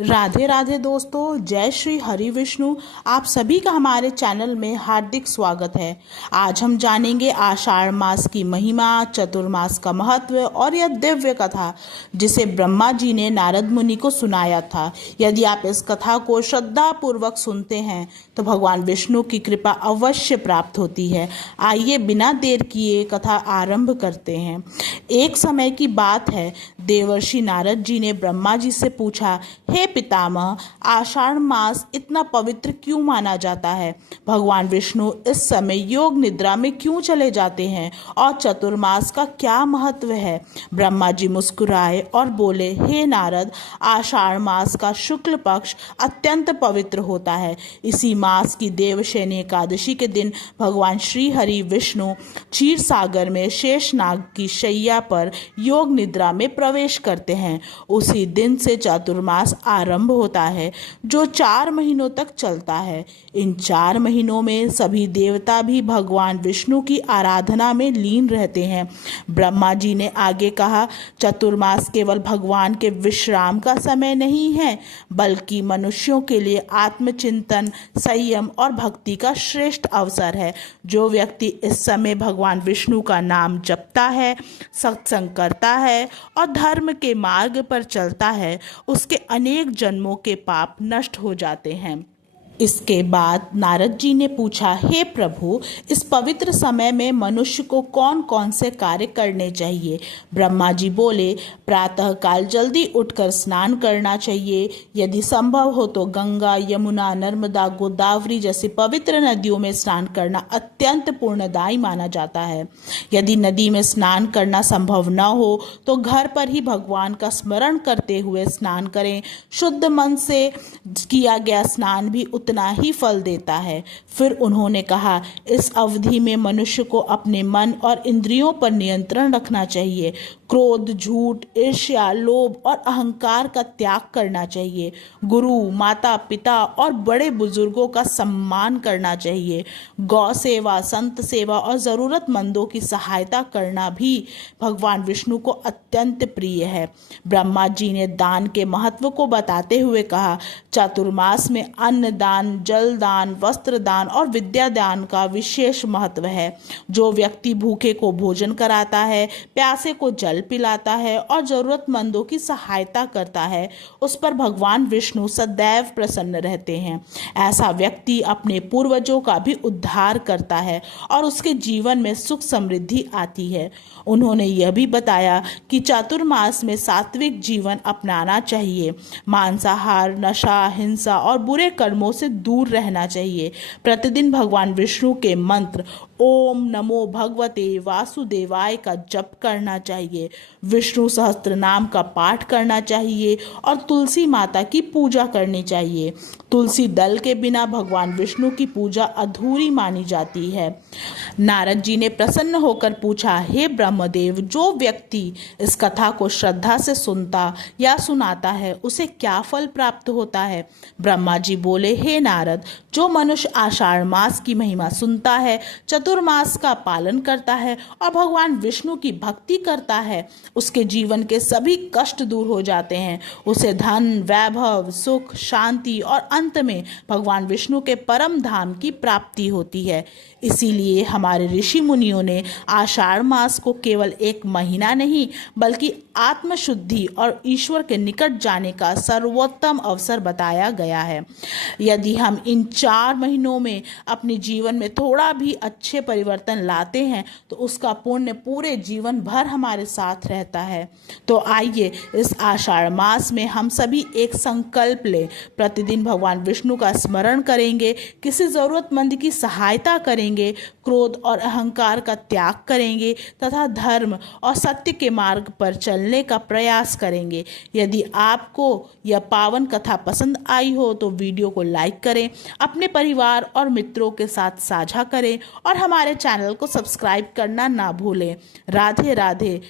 राधे राधे दोस्तों, जय श्री हरि विष्णु। आप सभी का हमारे चैनल में हार्दिक स्वागत है। आज हम जानेंगे आषाढ़ मास की महिमा, चतुर्मास का महत्व और यह दिव्य कथा जिसे ब्रह्मा जी ने नारद मुनि को सुनाया था। यदि आप इस कथा को श्रद्धा पूर्वक सुनते हैं तो भगवान विष्णु की कृपा अवश्य प्राप्त होती है। आइए बिना देर किए कथा आरंभ करते हैं। एक समय की बात है, देवर्षि नारद जी ने ब्रह्मा जी से पूछा, हे पितामह, आषाढ़ मास इतना पवित्र क्यों माना जाता है? भगवान विष्णु इस समय योग निद्रा में क्यों चले जाते हैं और चतुर्मास का क्या महत्व है? ब्रह्मा जी मुस्कुराए और बोले, हे नारद, आषाढ़ मास का शुक्ल पक्ष अत्यंत पवित्र होता है। इसी मास की देवशयनी एकादशी के दिन भगवान श्री हरि विष्णु क्षीर सागर में शेषनाग की शैया पर योग निद्रा में प्रवेश करते हैं। उसी दिन से चतुर्मास आरंभ होता है जो 4 महीनों तक चलता है। इन 4 महीनों में सभी देवता भी भगवान विष्णु की आराधना में लीन रहते हैं। ब्रह्मा जी ने आगे कहा, चतुर्मास केवल भगवान के विश्राम का समय नहीं है, बल्कि मनुष्यों के लिए आत्मचिंतन, संयम और भक्ति का श्रेष्ठ अवसर है। जो व्यक्ति इस समय भगवान विष्णु का नाम जपता है, सत्संग करता है और धर्म के मार्ग पर चलता है, उसके अनेक जन्मों के पाप नष्ट हो जाते हैं। इसके बाद नारद जी ने पूछा, हे प्रभु, इस पवित्र समय में मनुष्य को कौन कौन से कार्य करने चाहिए? ब्रह्मा जी बोले, प्रातः काल जल्दी उठकर स्नान करना चाहिए। यदि संभव हो तो गंगा, यमुना, नर्मदा, गोदावरी जैसी पवित्र नदियों में स्नान करना अत्यंत पुण्यदायी माना जाता है। यदि नदी में स्नान करना संभव न हो तो घर पर ही भगवान का स्मरण करते हुए स्नान करें। शुद्ध मन से किया गया स्नान भी उतना ही फल देता है। फिर उन्होंने कहा, इस अवधि में मनुष्य को अपने मन और इंद्रियों पर नियंत्रण रखना चाहिए। क्रोध, झूठ, ईर्ष्या, लोभ और अहंकार का त्याग करना चाहिए। गुरु, माता पिता और बड़े बुजुर्गों का सम्मान करना चाहिए। गौ सेवा, संत सेवा और जरूरतमंदों की सहायता करना भी भगवान विष्णु को अत्यंत प्रिय है। ब्रह्मा जी ने दान के महत्व को बताते हुए कहा, चातुर्मास में अन्न दान, जल दान, वस्त्र दान और विद्या दान का विशेष महत्व है। जो व्यक्ति भूखे को भोजन कराता है, प्यासे को जल पिलाता है और जरूरतमंदों की सहायता करता है, उस पर भगवान विष्णु सदैव प्रसन्न रहते हैं। ऐसा व्यक्ति अपने पूर्वजों का भी उद्धार करता है और उसके जीवन में सुख समृद्धि आती है। उन्होंने यह भी बताया कि चातुर्मास में सात्विक जीवन अपनाना चाहिए। मांसाहार, नशा, हिंसा और बुरे कर्मों से दूर रहना चाहिए। प्रतिदिन भगवान विष्णु के मंत्र ओम नमो भगवते वासुदेवाय का जप करना चाहिए। विष्णु सहस्त्र नाम का पाठ करना चाहिए और तुलसी माता की पूजा करनी चाहिए। तुलसी दल के बिना भगवान विष्णु की पूजा अधूरी मानी जाती है। नारद जी ने प्रसन्न होकर पूछा, हे ब्रह्मदेव, जो व्यक्ति इस कथा को श्रद्धा से सुनता या सुनाता है उसे क्या फल प्राप्त होता है? ब्रह्मा जी बोले, हे नारद, जो मनुष्य आषाढ़ मास की महिमा सुनता है, चतुर्मास का पालन करता है और भगवान विष्णु की भक्ति करता है, उसके जीवन के सभी कष्ट दूर हो जाते हैं। उसे धन, वैभव, सुख, शांति और अंत में भगवान विष्णु के परम धाम की प्राप्ति होती है। इसीलिए हमारे ऋषि मुनियों ने आषाढ़ मास को केवल एक महीना नहीं, बल्कि आत्मशुद्धि और ईश्वर के निकट जाने का सर्वोत्तम अवसर बताया गया है। यदि हम इन 4 महीनों में अपने जीवन में थोड़ा भी अच्छे परिवर्तन लाते हैं तो उसका पुण्य पूरे जीवन भर हमारे साथ रहता है। तो आइए इस आषाढ़ मास में हम सभी एक संकल्प लें। प्रतिदिन भगवान विष्णु का स्मरण करेंगे, किसी जरूरतमंद की सहायता करेंगे, क्रोध और अहंकार का त्याग करेंगे तथा धर्म और सत्य के मार्ग पर चलने का प्रयास करेंगे। यदि आपको यह पावन कथा पसंद आई हो तो वीडियो को लाइक करें, अपने परिवार और मित्रों के साथ साझा करें और हमारे चैनल को सब्सक्राइब करना ना भूलें। राधे राधे।